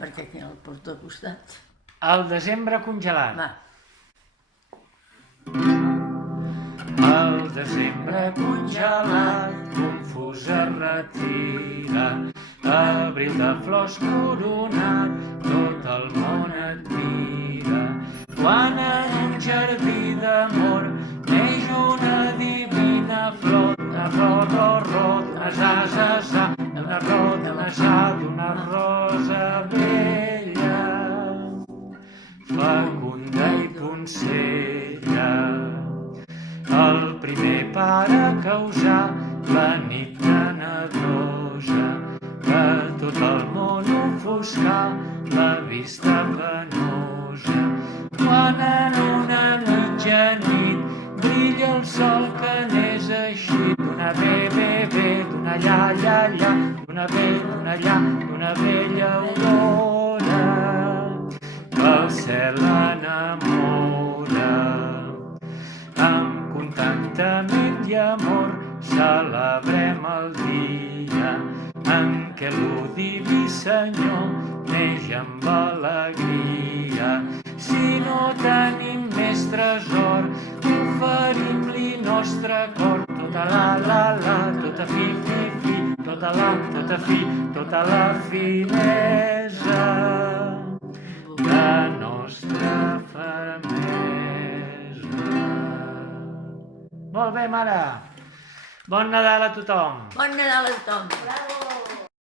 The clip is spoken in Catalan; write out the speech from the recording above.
perquè aquí el porto al costat. El desembre congelat. Va. El desembre congelat, confús es retira. Abril de flors coronat, tot el món et mira. Quan en un jardí d'amor neix una divina flor, d'una rosa bella, fecunda i poncella. El primer pare causà la nit tenebrosa, que tot el món ofuscà la vista penosa. Quan en una mitja nit brilla el sol que n'és així, d'una d'una lla, d'una d'una bella aurora, que el cel enamora. Amb contentament i amor celebrem el dia en què l'Diví Senyor neix amb alegria. Si no tenim més tresor, oferim-li nostre cor, tota la, tota fi, tota la finesa de nostra fermesa. Molt bé, mare. Bon Nadal a tothom. Bon Nadal a tothom. Bravo.